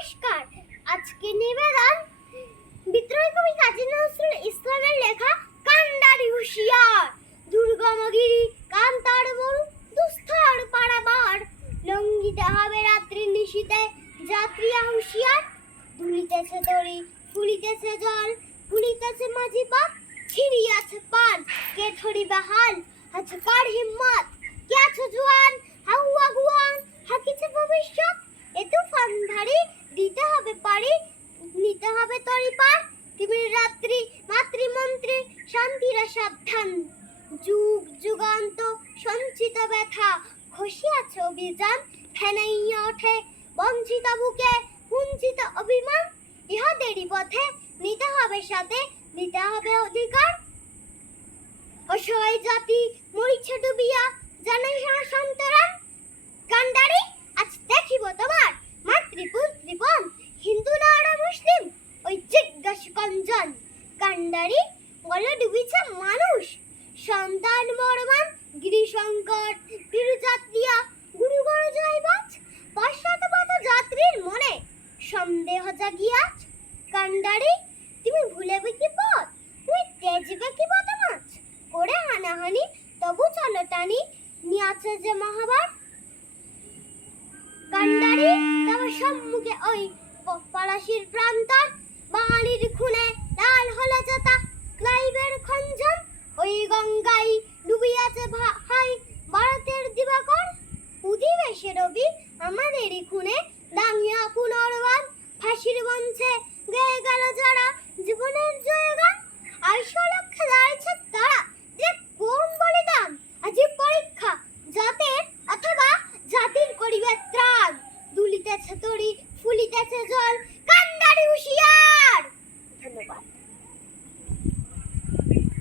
নমস্কার। আজকে নিবেদন বিদ্রোহী কবি কাজী নজরুল ইসলামের লেখা কান্ডারি হুঁশিয়ার। দুর্গমগিরি, কান্তার মরু দুস্থর পাড়াবার লঙ্ঘিতে হবে রাত্রি নিশীতে যাত্রীরা হুঁশিয়ার। দুলিতেছে দড়ি, ফুলিতেছে জল, ফুলিতেছে মাঝি পাত, ছিড়িয়াছে পান। কে ধরিবে হাল? আছে কার হিম্মত? কে আছে জোয়ান? হাউয়া গুয়ান তরি তিমির রাত্রি মাতৃমন্ত্রী শান্তিরা সাবধান। যুগ যুগান্ত সঞ্চিত ব্যথা, খসিয়াছে অভিযান, ফেনাইয়া ওঠে বঞ্চিত বুকে কুঞ্চিত অভিমান। ইহাদেরই পথে নিতে হবে সাথে, নিতে হবে অধিকার। অসহায় জাতি মরিছে ডুবিয়া, জানাই হারা কঞ্জন কান্ডারি বলে ডুবিছে মানুষ। সন্তান মরমান গিরিশঙ্কর তিরুযাত্রিয়া গুরুগর জয়বাজ পশ্চাৎপদ যাত্রীর মনে সন্দেহ জাগিয়াছ কান্ডারি, তুমি ভুলেবে কি পথ? তুমি তেজবে কি বদমাছ? করে হানাহানি, তবু চলো টানি, নিয়াছে যে মহাভারত কান্ডারি তবে সম্মুখে ওই পলাশির প্রান্তর বাঙালির খুনে লাল হলে যেতা ক্লাইবের খঞ্জন, ওই গঙ্গাই ডুবিয়াছে ভা- হাই ভারতের দিবাকর, উদিবেশে রবি, আমাদেরই খুনে দাঙ্গিয়া পুনর্বাদ ফাঁসির মঞ্চে গেয়ে গেল যারা। জীবনের জয়গান